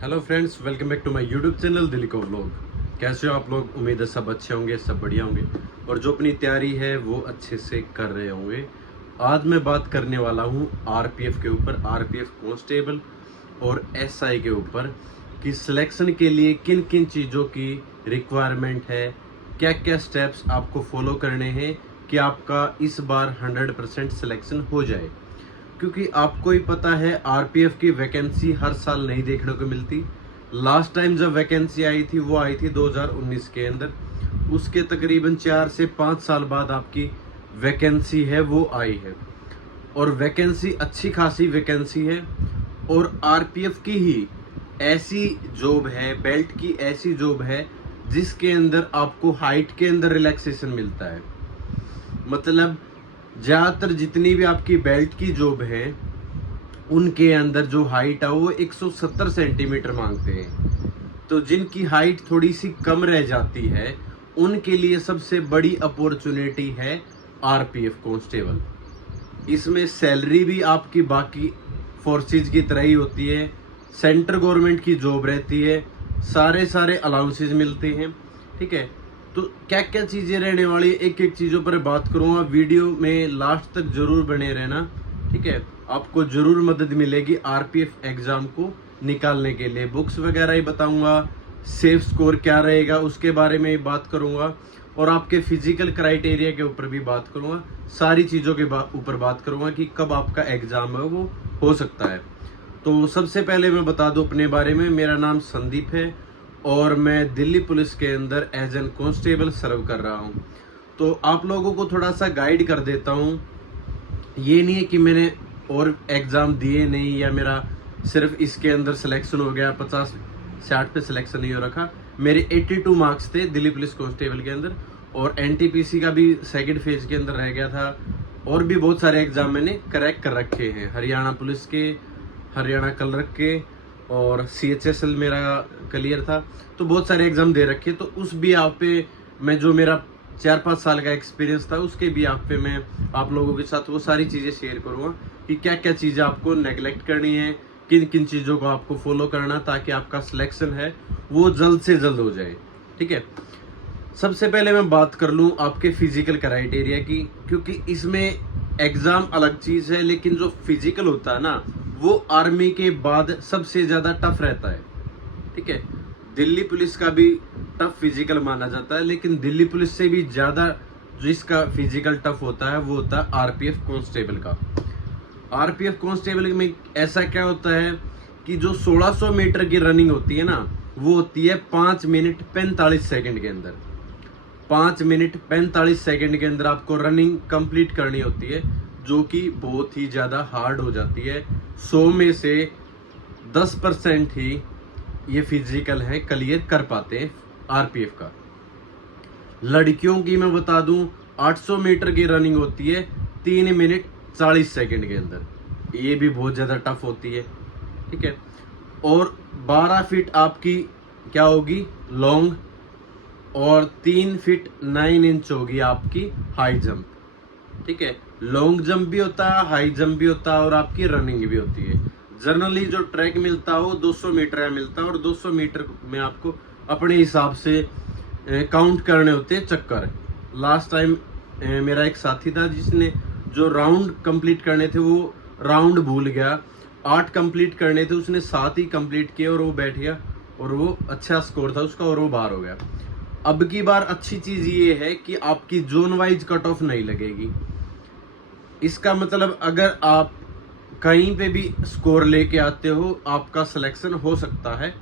Hello friends, welcome back to my YouTube channel Delhi को vlog. कैसे हो आप लोग? उम्मीद है सब अच्छे होंगे, सब बढ़िया होंगे और जो अपनी तैयारी है वो अच्छे से कर रहे होंगे। आज मैं बात करने वाला हूँ आरपीएफ के ऊपर, आरपीएफ कांस्टेबल और एसआई के ऊपर कि सिलेक्शन के लिए किन किन चीज़ों की रिक्वायरमेंट है, क्या क्या स्टेप्स आपको फॉलो करने हैं कि आपका इस बार 100% सिलेक्शन हो जाए। क्योंकि आपको ही पता है आरपीएफ की वैकेंसी हर साल नहीं देखने को मिलती। लास्ट टाइम जब वैकेंसी आई थी वो आई थी 2019 के अंदर। उसके तकरीबन 4 से 5 साल बाद आपकी वैकेंसी है वो आई है और वैकेंसी अच्छी खासी वैकेंसी है। और आरपीएफ की ही ऐसी जॉब है, बेल्ट की ऐसी जॉब है जिसके अंदर आपको हाइट के अंदर रिलैक्सेशन मिलता है। मतलब ज़्यादातर जितनी भी आपकी बेल्ट की जॉब है उनके अंदर जो हाइट है वो 170 सेंटीमीटर मांगते हैं। तो जिनकी हाइट थोड़ी सी कम रह जाती है उनके लिए सबसे बड़ी अपॉर्चुनिटी है आरपीएफ कांस्टेबल। इसमें सैलरी भी आपकी बाकी फोर्सेज की तरह ही होती है, सेंट्रल गवर्नमेंट की जॉब रहती है, सारे अलाउंसेज मिलते हैं। ठीक है, तो क्या क्या चीज़ें रहने वाली, एक एक चीज़ों पर बात करूँगा। वीडियो में लास्ट तक जरूर बने रहना। ठीक है, आपको जरूर मदद मिलेगी आरपीएफ एग्जाम को निकालने के लिए। बुक्स वगैरह ही बताऊंगा, सेफ स्कोर क्या रहेगा उसके बारे में बात करूंगा और आपके फिजिकल क्राइटेरिया के ऊपर भी बात करूंगा। सारी चीज़ों के ऊपर बात करूंगा कि कब आपका एग्जाम है वो हो सकता है। तो सबसे पहले मैं बता दूं अपने बारे में, मेरा नाम संदीप है और मैं दिल्ली पुलिस के अंदर एज एन कांस्टेबल सर्व कर रहा हूं। तो आप लोगों को थोड़ा सा गाइड कर देता हूं। ये नहीं है कि मैंने और एग्ज़ाम दिए नहीं या मेरा सिर्फ इसके अंदर सिलेक्शन हो गया, 50-60 पे सिलेक्शन नहीं हो रखा। मेरे 82 मार्क्स थे दिल्ली पुलिस कांस्टेबल के अंदर और एनटीपीसी का भी सेकंड फेज के अंदर रह गया था। और भी बहुत सारे एग्ज़ाम मैंने क्रैक कर रखे हैं, हरियाणा पुलिस के, हरियाणा क्लर्क के और सीएचएसएल मेरा क्लियर था। तो बहुत सारे एग्ज़ाम दे रखे। तो उस भी आप पे मैं जो मेरा 4-5 साल का एक्सपीरियंस था उसके भी आप पे मैं आप लोगों के साथ वो सारी चीज़ें शेयर करूँगा कि क्या क्या चीज़ें आपको नेगलेक्ट करनी है, किन किन चीज़ों को आपको फॉलो करना ताकि आपका सिलेक्शन है वो जल्द से जल्द हो जाए। ठीक है, सबसे पहले मैं बात कर लूँ आपके फिजिकल क्राइटेरिया की, क्योंकि इसमें एग्ज़ाम अलग चीज़ है लेकिन जो फिजिकल होता है ना वो आर्मी के बाद सबसे ज़्यादा टफ रहता है। ठीक है, दिल्ली पुलिस का भी टफ फिजिकल माना जाता है लेकिन दिल्ली पुलिस से भी ज़्यादा जिसका फिजिकल टफ होता है वो होता है आरपीएफ कांस्टेबल का। आरपीएफ कांस्टेबल में ऐसा क्या होता है कि जो 1600 मीटर की रनिंग होती है ना वो होती है 5 मिनट 45 सेकंड के अंदर। 5 मिनट 45 सेकंड के अंदर आपको रनिंग कंप्लीट करनी होती है, जो कि बहुत ही ज़्यादा हार्ड हो जाती है। 100 में से 10% ही ये फिजिकल है क्लियर कर पाते हैं आरपीएफ का। लड़कियों की मैं बता दूं 800 मीटर की रनिंग होती है 3 मिनट 40 सेकंड के अंदर, ये भी बहुत ज़्यादा टफ होती है। ठीक है, और 12 फीट आपकी क्या होगी लॉन्ग और 3 फीट 9 इंच होगी आपकी हाई जंप। ठीक है, लॉन्ग जंप भी होता है, हाई जंप भी होता है और आपकी रनिंग भी होती है। जनरली जो ट्रैक मिलता है वो 200 मीटर मिलता है और 200 मीटर में आपको अपने हिसाब से काउंट करने होते हैं चक्कर। लास्ट टाइम मेरा एक साथी था जिसने जो राउंड कंप्लीट करने थे वो राउंड भूल गया। 8 कंप्लीट करने थे, उसने 7 ही कंप्लीट किए और वो बैठ गया और वो अच्छा स्कोर था उसका और वो बाहर हो गया। अब की बार अच्छी चीज़ ये है कि आपकी जोन वाइज कट ऑफ नहीं लगेगी। इसका मतलब अगर आप कहीं पे भी स्कोर लेके आते हो आपका सिलेक्शन हो सकता है।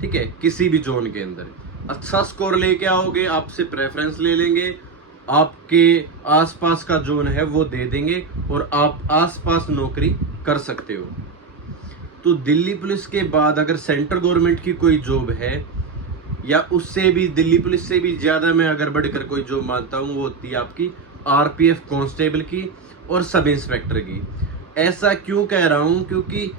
ठीक है, किसी भी जोन के अंदर अच्छा स्कोर लेके आओगे आपसे प्रेफरेंस ले लेंगे, आपके आसपास का जोन है वो दे देंगे और आप आसपास नौकरी कर सकते हो। तो दिल्ली पुलिस के बाद अगर सेंट्रल गवर्नमेंट की कोई जॉब है या उससे भी दिल्ली पुलिस से भी ज़्यादा मैं अगर बढ़कर कोई जॉब मानता हूँ वो होती है आपकी आरपीएफ कांस्टेबल की और सब इंस्पेक्टर की। ऐसा क्यों कह रहा हूँ, क्योंकि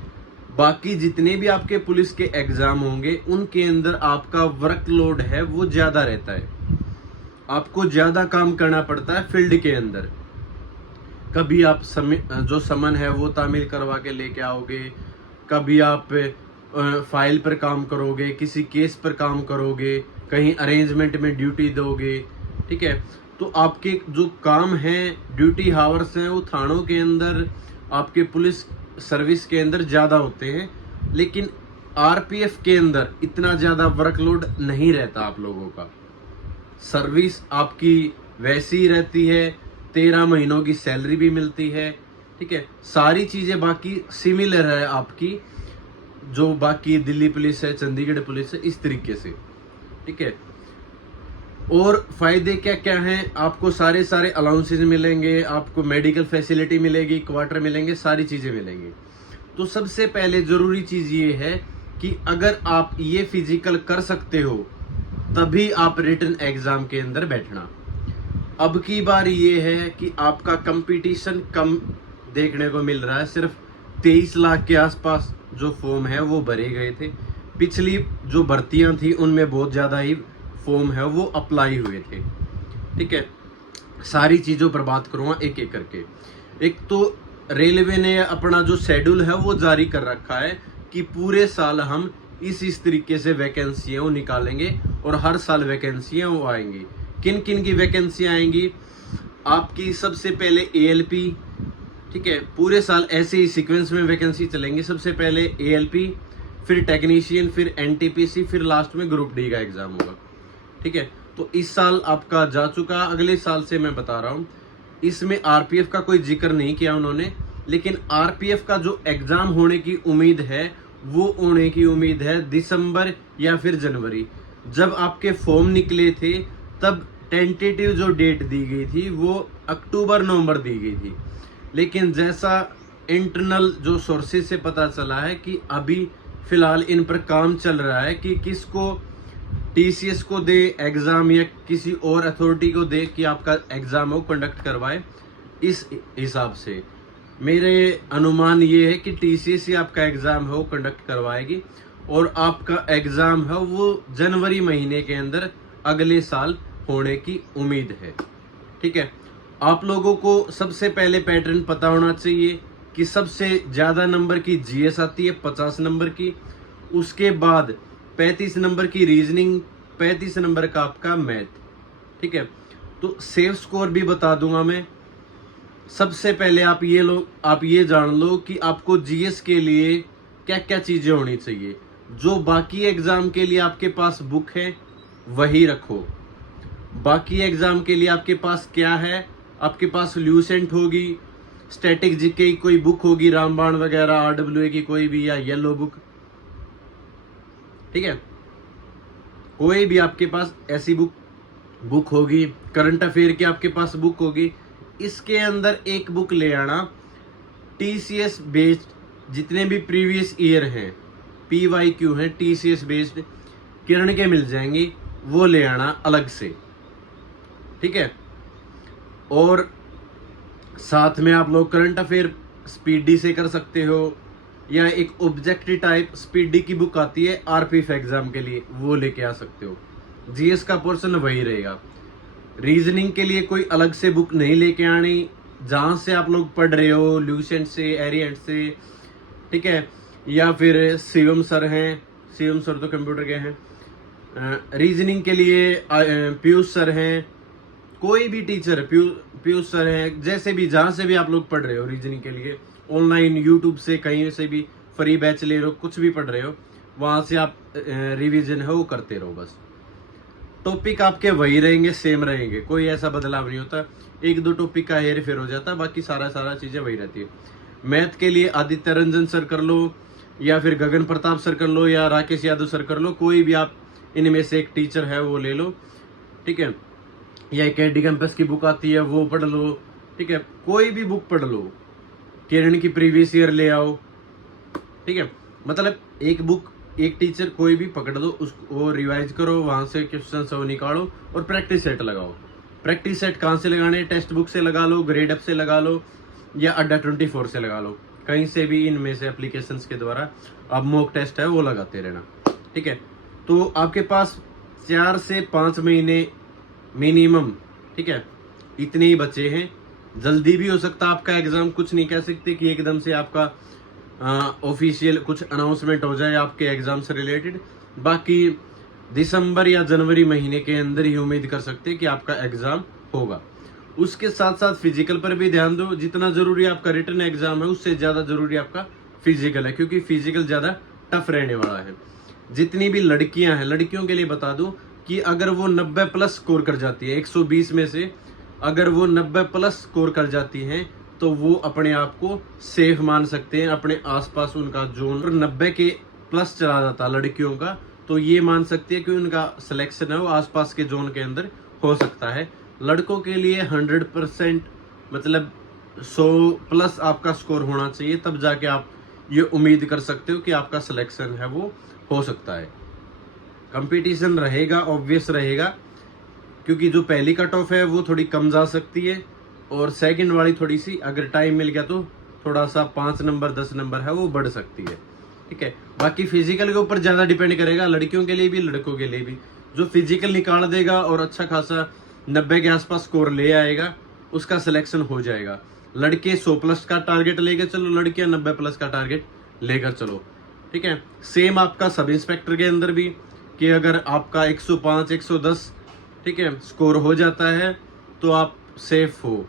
बाकी जितने भी आपके पुलिस के एग्जाम होंगे उनके अंदर आपका वर्कलोड है वो ज़्यादा रहता है, आपको ज़्यादा काम करना पड़ता है फील्ड के अंदर। कभी आप जो समन है वो तामील करवा के लेके आओगे, कभी आप फाइल पर काम करोगे, किसी केस पर काम करोगे, कहीं अरेंजमेंट में ड्यूटी दोगे, ठीक है, तो आपके जो काम हैं, ड्यूटी हावर्स हैं, वो थानों के अंदर, आपके पुलिस सर्विस के अंदर ज़्यादा होते हैं, लेकिन आरपीएफ के अंदर इतना ज़्यादा वर्कलोड नहीं रहता आप लोगों का। सर्विस आपकी वैसी ही रहती है, 13 महीनों की सैलरी भी मिलती है, ठीक है, सारी चीज़ें बाकी सिमिलर है आपकी, जो बाकी दिल्ली पुलिस है, चंडीगढ़ पुलिस है, इस तरीके से, ठीक है। और फायदे क्या क्या हैं, आपको सारे अलाउंसेज मिलेंगे, आपको मेडिकल फैसिलिटी मिलेगी, क्वार्टर मिलेंगे, सारी चीज़ें मिलेंगी। तो सबसे पहले ज़रूरी चीज़ ये है कि अगर आप ये फिजिकल कर सकते हो तभी आप रिटन एग्ज़ाम के अंदर बैठना। अब की बार ये है कि आपका कंपटीशन कम देखने को मिल रहा है, सिर्फ 23 लाख के आसपास जो फॉर्म है वो भरे गए थे। पिछली जो भर्तियां थी उनमें बहुत ज़्यादा ही फॉर्म है वो अप्लाई हुए थे, ठीक है। सारी चीज़ों पर बात करूँगा एक एक करके। एक तो रेलवे ने अपना जो शेड्यूल है वो जारी कर रखा है कि पूरे साल हम इस तरीके से वैकेंसियाँ वो निकालेंगे और हर साल वैकेंसियाँ वो आएंगी। किन किन की वैकेंसी आएंगी, आपकी सबसे पहले एएलपी, ठीक है, पूरे साल ऐसे ही सीक्वेंस में वैकेंसी चलेंगी। सबसे पहले एएलपी, फिर टेक्नीशियन, फिर एनटीपीसी, फिर लास्ट में ग्रुप डी का एग्जाम होगा, ठीक है। तो इस साल आपका जा चुका, अगले साल से मैं बता रहा हूँ। इसमें आरपीएफ का कोई जिक्र नहीं किया उन्होंने, लेकिन आरपीएफ का जो एग्जाम होने की उम्मीद है वो होने की उम्मीद है दिसंबर या फिर जनवरी। जब आपके फॉर्म निकले थे तब टेंटेटिव जो डेट दी गई थी वो अक्टूबर नवंबर दी गई थी, लेकिन जैसा इंटरनल जो सोर्सेज से पता चला है कि अभी फिलहाल इन पर काम चल रहा है कि किसको, टीसीएस को दे एग्ज़ाम या किसी और अथॉरिटी को दे कि आपका एग्ज़ाम हो कंडक्ट करवाए। इस हिसाब से मेरे अनुमान ये है कि टीसीएस ही आपका एग्ज़ाम है वो कंडक्ट करवाएगी और आपका एग्ज़ाम है वो जनवरी महीने के अंदर अगले साल होने की उम्मीद है, ठीक है। आप लोगों को सबसे पहले पैटर्न पता होना चाहिए कि सबसे ज़्यादा नंबर की जीएस आती है 50 नंबर की, उसके बाद 35 नंबर की रीजनिंग, 35 नंबर का आपका मैथ, ठीक है। तो सेफ स्कोर भी बता दूंगा मैं। सबसे पहले आप ये जान लो कि आपको जीएस के लिए क्या क्या चीज़ें होनी चाहिए। जो बाकी एग्ज़ाम के लिए आपके पास बुक है वही रखो। बाकी एग्ज़ाम के लिए आपके पास क्या है, आपके पास ल्यूसेंट होगी, स्टैटिक जीके की कोई बुक होगी, रामबाण वगैरह, आरडब्ल्यूए की कोई भी, या येलो बुक, ठीक है, कोई भी आपके पास ऐसी बुक होगी। करंट अफेयर की आपके पास बुक होगी। इसके अंदर एक बुक ले आना, टीसीएस बेस्ड जितने भी प्रीवियस ईयर हैं, पीवाईक्यू हैं टीसीएस बेस्ड, किरण के मिल जाएंगी, वो ले आना अलग से, ठीक है। और साथ में आप लोग करंट अफेयर स्पीडी से कर सकते हो, या एक ऑब्जेक्टिव टाइप स्पीडी की बुक आती है आरपीएफ एग्जाम के लिए, वो लेके आ सकते हो। जीएस का पोर्शन वही रहेगा। रीजनिंग के लिए कोई अलग से बुक नहीं लेके आनी, जहाँ से आप लोग पढ़ रहे हो, ल्यूसेंट से, एरियंट से, ठीक है, या फिर शिवम सर हैं, शिवम सर तो कंप्यूटर के हैं। रीजनिंग के लिए पीयूष सर हैं, कोई भी टीचर, पीयूष सर हैं, जैसे भी जहाँ से भी आप लोग पढ़ रहे हो रीजनिंग के लिए, ऑनलाइन यूट्यूब से कहीं से भी फ्री बैच ले रहे हो, कुछ भी पढ़ रहे हो, वहाँ से आप रिवीजन है वो करते रहो। बस टॉपिक आपके वही रहेंगे, सेम रहेंगे, कोई ऐसा बदलाव नहीं होता। एक दो टॉपिक का हेर फेर हो जाता है, बाकी सारा चीज़ें वही रहती है। मैथ के लिए आदित्य रंजन सर कर लो, या फिर गगन प्रताप सर कर लो, या राकेश यादव सर कर लो, कोई भी आप इनमें से एक टीचर है वो ले लो, ठीक है। या कैडी कैंपस की बुक आती है वो पढ़ लो, ठीक है, कोई भी बुक पढ़ लो, किरण की प्रीवियस ईयर ले आओ, ठीक है। मतलब एक बुक, एक टीचर कोई भी पकड़ दो, उसको रिवाइज करो, वहाँ से क्वेश्चन वो निकालो और प्रैक्टिस सेट लगाओ। प्रैक्टिस सेट कहाँ से लगाने, टेक्स्ट बुक से लगा लो, ग्रेड अप से लगा लो, या अड्डा 24 से लगा लो, कहीं से भी इनमें से एप्लीकेशंस के द्वारा अब मॉक टेस्ट है वो लगाते रहना, ठीक है। तो आपके पास 4 से 5 महीने मिनिमम, ठीक है, इतने ही बचे हैं। जल्दी भी हो सकता है आपका एग्जाम, कुछ नहीं कह सकते कि एकदम से आपका ऑफिशियल कुछ अनाउंसमेंट हो जाए आपके एग्जाम से रिलेटेड। बाकी दिसंबर या जनवरी महीने के अंदर ही उम्मीद कर सकते हैं कि आपका एग्जाम होगा। उसके साथ साथ फिजिकल पर भी ध्यान दो। जितना जरूरी आपका रिटन एग्जाम है उससे ज्यादा जरूरी आपका फिजिकल है, क्योंकि फिजिकल ज्यादा टफ रहने वाला है। जितनी भी लड़कियां हैं, लड़कियों के लिए बता दूं कि अगर वो 90 प्लस स्कोर कर जाती है 120 में से, अगर वो 90 प्लस स्कोर कर जाती हैं तो वो अपने आप को सेफ मान सकते हैं। अपने आसपास उनका जोन 90 के प्लस चला जाता लड़कियों का, तो ये मान सकती है कि उनका सिलेक्शन है वो आसपास के जोन के अंदर हो सकता है। लड़कों के लिए 100% मतलब 100 प्लस आपका स्कोर होना चाहिए, तब जाके आप ये उम्मीद कर सकते हो कि आपका सिलेक्शन है वो हो सकता है। कंपटीशन रहेगा, ऑब्वियस रहेगा, क्योंकि जो पहली कट ऑफ है वो थोड़ी कम जा सकती है और सेकंड वाली थोड़ी सी अगर टाइम मिल गया तो थोड़ा सा 5 नंबर 10 नंबर है वो बढ़ सकती है। ठीक है, बाकी फिजिकल के ऊपर ज्यादा डिपेंड करेगा, लड़कियों के लिए भी लड़कों के लिए भी। जो फिजिकल निकाल देगा और अच्छा खासा 90 के आसपास स्कोर ले आएगा उसका सिलेक्शन हो जाएगा। लड़के 100 प्लस का टारगेट लेकर चलो, लड़कियां 90 प्लस का टारगेट लेकर चलो। ठीक है, सेम आपका सब इंस्पेक्टर के अंदर भी कि अगर आपका 105 110 ठीक है स्कोर हो जाता है तो आप सेफ हो।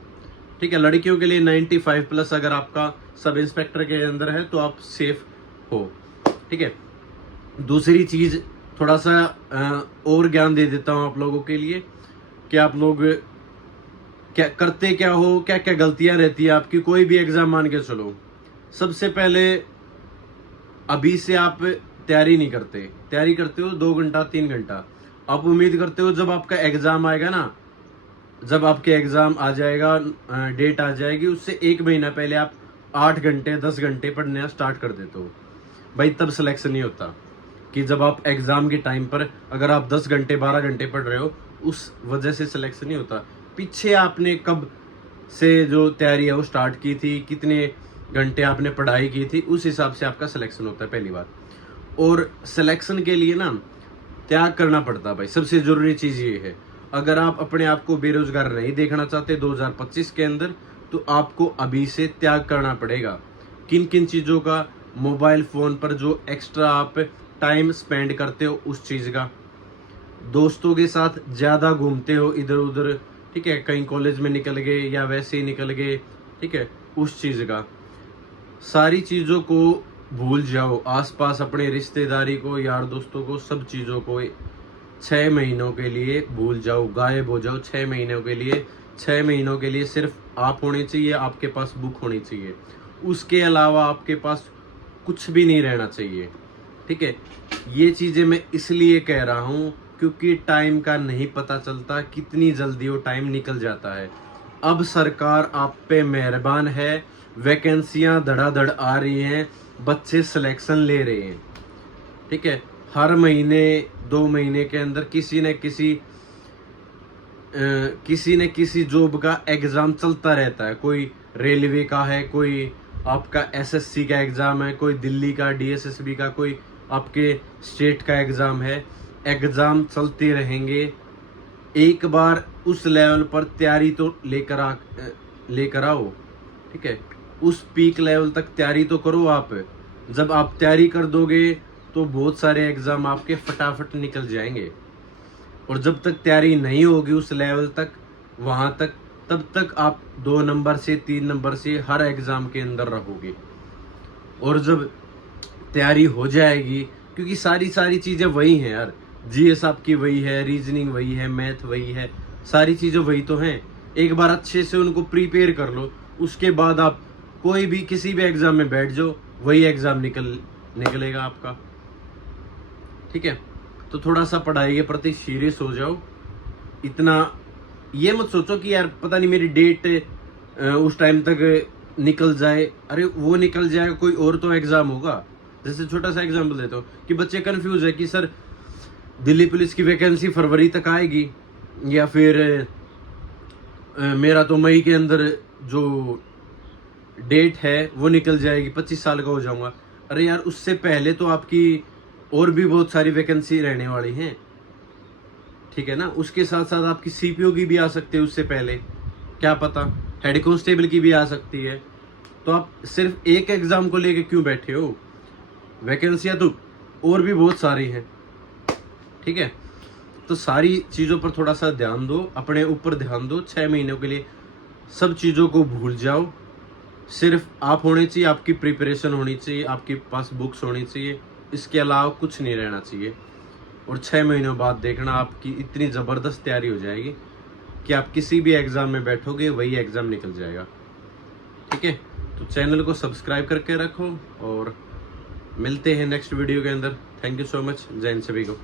ठीक है, लड़कियों के लिए 95 प्लस अगर आपका सब इंस्पेक्टर के अंदर है तो आप सेफ हो। ठीक है, दूसरी चीज थोड़ा सा और ज्ञान दे देता हूं आप लोगों के लिए कि आप लोग क्या करते क्या हो, क्या क्या गलतियां रहती है आपकी कोई भी एग्जाम मान के चलो। सबसे पहले अभी से आप तैयारी नहीं करते, तैयारी करते हो 2 घंटा 3 घंटा, आप उम्मीद करते हो जब आपका एग्जाम आएगा ना, जब आपके एग्जाम आ जाएगा, डेट आ जाएगी, उससे 1 महीना पहले आप 8 घंटे 10 घंटे पढ़ना स्टार्ट कर देते हो। भाई तब सिलेक्शन नहीं होता। कि जब आप एग्जाम के टाइम पर अगर आप 10 घंटे 12 घंटे पढ़ रहे हो उस वजह से सिलेक्शन नहीं होता। पीछे आपने कब से जो तैयारी है वो स्टार्ट की थी, कितने घंटे आपने पढ़ाई की थी, उस हिसाब से आपका सिलेक्शन होता है पहली बार। और सिलेक्शन के लिए ना त्याग करना पड़ता है भाई, सबसे जरूरी चीज ये है। अगर आप अपने आप को बेरोजगार नहीं देखना चाहते 2025 के अंदर तो आपको अभी से त्याग करना पड़ेगा। किन किन चीजों का? मोबाइल फोन पर जो एक्स्ट्रा आप टाइम स्पेंड करते हो उस चीज का, दोस्तों के साथ ज्यादा घूमते हो इधर उधर, ठीक है, कहीं कॉलेज में निकल गए या वैसे ही निकल गए, ठीक है, उस चीज का, सारी चीजों को भूल जाओ। आसपास अपने रिश्तेदारी को, यार दोस्तों को, सब चीजों को 6 महीनों के लिए भूल जाओ, गायब हो जाओ 6 महीनों के लिए। 6 महीनों के लिए सिर्फ आप होने चाहिए, आपके पास बुक होनी चाहिए, उसके अलावा आपके पास कुछ भी नहीं रहना चाहिए। ठीक है, ये चीजें मैं इसलिए कह रहा हूँ क्योंकि टाइम का नहीं पता चलता, कितनी जल्दी वो टाइम निकल जाता है। अब सरकार आप पे मेहरबान है, वैकेंसियां धड़ाधड़ आ रही हैं, बच्चे सिलेक्शन ले रहे हैं। ठीक है, हर महीने 2 महीने के अंदर किसी न किसी जॉब का एग्जाम चलता रहता है। कोई रेलवे का है, कोई आपका एसएससी का एग्जाम है, कोई दिल्ली का डीएसएसबी का, कोई आपके स्टेट का एग्जाम है। एग्जाम चलते रहेंगे। एक बार उस लेवल पर तैयारी तो लेकर आओ। ठीक है, उस पीक लेवल तक तैयारी तो करो आप। जब आप तैयारी कर दोगे तो बहुत सारे एग्जाम आपके फटाफट निकल जाएंगे। और जब तक तैयारी नहीं होगी उस लेवल तक, वहां तक, तब तक आप 2 नंबर से 3 नंबर से हर एग्जाम के अंदर रहोगे। और जब तैयारी हो जाएगी, क्योंकि सारी चीजें वही हैं यार, जीएस आपकी वही है, रीजनिंग वही है, मैथ वही है, सारी चीजें वही तो हैं। एक बार अच्छे से उनको प्रिपेयर कर लो, उसके बाद आप कोई भी किसी भी एग्जाम में बैठ जाओ, वही एग्जाम निकलेगा आपका। ठीक है, तो थोड़ा सा पढ़ाई के प्रति सीरियस हो जाओ। इतना ये मत सोचो कि यार पता नहीं मेरी डेट उस टाइम तक निकल जाए। अरे वो निकल जाएगा, कोई और तो एग्जाम होगा। जैसे छोटा सा एग्जाम्पल देता हूँ कि बच्चे कंफ्यूज है कि सर दिल्ली पुलिस की वैकेंसी फरवरी तक आएगी या फिर मेरा तो मई के अंदर जो डेट है वो निकल जाएगी, 25 साल का हो जाऊंगा। अरे यार उससे पहले तो आपकी और भी बहुत सारी वैकेंसी रहने वाली हैं। ठीक है ना, उसके साथ साथ आपकी सीपीओ की भी आ सकती है उससे पहले, क्या पता हेड कांस्टेबल की भी आ सकती है। तो आप सिर्फ एक एग्ज़ाम को लेके क्यों बैठे हो? वैकेंसियाँ तो और भी बहुत सारी हैं, ठीक है? तो सारी चीज़ों पर थोड़ा सा ध्यान दो, अपने ऊपर ध्यान दो। 6 महीनों के लिए सब चीज़ों को भूल जाओ। सिर्फ आप होने चाहिए, आपकी प्रिपरेशन होनी चाहिए, आपके पास बुक्स होनी चाहिए, इसके अलावा कुछ नहीं रहना चाहिए। और 6 महीनों बाद देखना आपकी इतनी ज़बरदस्त तैयारी हो जाएगी कि आप किसी भी एग्ज़ाम में बैठोगे वही एग्ज़ाम निकल जाएगा, ठीक है? तो चैनल को सब्सक्राइब करके रखो और मिलते हैं नेक्स्ट वीडियो के अंदर। Thank you so much. जय हिंद सभी को।